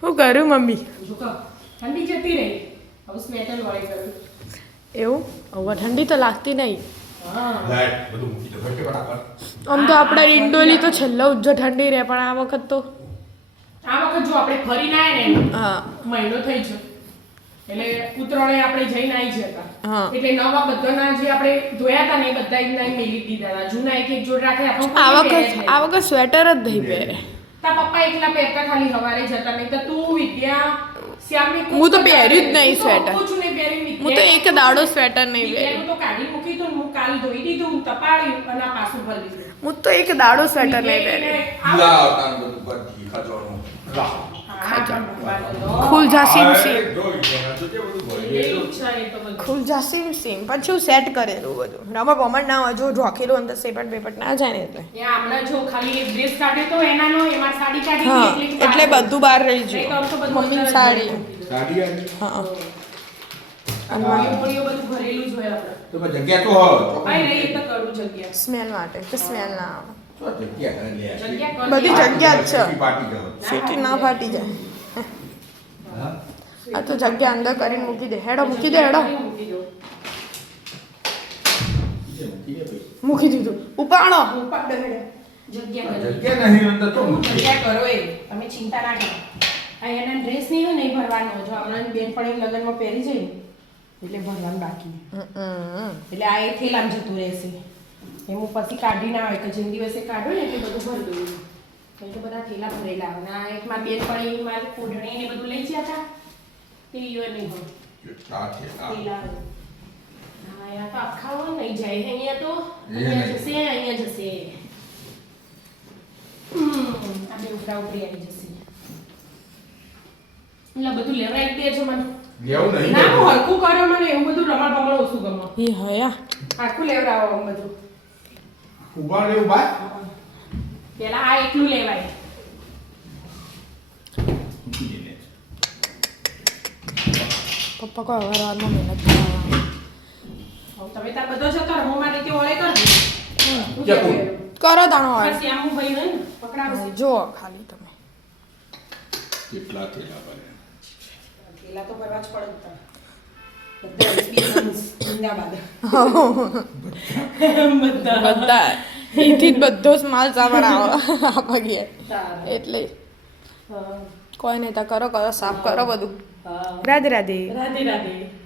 શું કર્યું મમ્મી? ઠંડી જતી રહી, હવે સ્વેટર વળી કર્યું. એવું? હવે ઠંડી તો લાગતી નહીં. આમ તો આપણે ઈંડોલી તો છેલ્લો ઉજ્જો ઠંડી રહે, પણ આ વખત તો જો આપણે ફરીને આવ્યા ને હા મહિનો થઈ ગયો એટલે ઉત્તરાયણે આપણે જઈને આવી જતા. હા. એટલે નવા બધાના જે આપણે ધોયા હતા ને એ બધા એકના મેલી દીધા હતા. જૂના એક એક જોડ રાખે આપણે આ વખત સ્વેટર જ નહીં પહેરે. તા પપ્પા એકલા પહેરતા, ખાલી હવારે જતા. નહીં તો તું વિદ્યા શ્યામની હું તો પહેર્યું જ નહીં સ્વેટર. હું નહીં પહેરી. હું તો એક દાડો સ્વેટર નહીં વિદ્યાનું પહેર્યું. તો કાઢી મૂકી તો હું કાલ ધોઈ દીધું, તપાડ્યું અને આ પાછું ભરી દીધું. હું તો એક દાડો સ્વેટર નહીં પહેર્યું. ખુલ જા સીમ સીમ. ખુલ જા સીમ સીમ. પછી હું સેટ કરેલું બધું. રમા પમણ ના હોય જો ઢોકેલું અંદર સેપટ બેપટ ના જાય ને એટલે. એ આમના જો ખાલી એક ડ્રેસ કાઢે તો એનાનો એમાં સાડી કાઢી હા દીધી એટલે બધું બહાર રહી ગયું. મમ્મીની સાડી. હા અને મારી ઓળીઓ બધું ભરેલું જ હોય આપણે. તો જગ્યા તો હોય. ભાઈ રહી તો કરું જગ્યા. સ્મેલ માટે તો સ્મેલ ના આવે. જગ્યા બધી જગ્યા જ છે. પાટી જાવ. સીટી ના ફાટી જાય. આ તો જગ્યા અંદર કરીને મૂકી દે. હેડો મૂકી દે હેડો. મૂકી દીધું. ઉપાડો. જગ્યા નહીં અંદર તો જગ્યા કરો એ તમે ચિંતા ના કરો. આ એના ડ્રેસ નહીં હોય નહીં ભરવાનો. જો હમણાં બેનપણી લગ્નમાં પહેરી જાય એટલે ભરવાનું બાકી. એટલે આ એ થેલામાં જતું રહેશે. એમ પછી કાઢી ના આવે કે જેમ દિવસે કાઢો ને એટલે બધું ભરી દઉં. એટલે બધા થેલા ભરેલા આવે. આ એકમાં બેનપણી મારી કોઢણી ને બધું લઈ ગયા હતા તે યો નહીં હોય. થેલા હા યા તો આખા નહીં જાય. અહીંયા તો અહીંયા જશે અહીંયા જશે. આ બે ઉપરા ઉપરી આવી જશે. એટલે બધું લેવડાવી દેજો મને. લેવું નહીં. ના હું હરખું કર્યો મને એવું બધું રમણ બમણ ઓછું ગમે. એ હયા. આખું લેવડાવો આમ બધું. ઉભા લેવું બા. પેલા આ એકલું લેવાય. પપ્પા કોઈ અવારમાં મહેનત કરવા. હવે તમે તાર બધો જતો રહો મારી રીતે ઓળે કરજો. કરો દાણો હોય. બસ આમ ભાઈ હોય ને પકડાવશે. જો ખાલી તમે. કેટલા થેલા ભરે. પેલા તો કરવા જ પડે જ બધા એક્સપીરિયન્સ જિંદાબાદ. બધા એથી જ બધો જ માલ સામાન આવે આપા ગયા એટલે કોઈ નહીં તા કરો સાફ કરો બધું. રાધે રાધે. રાધે રાધે.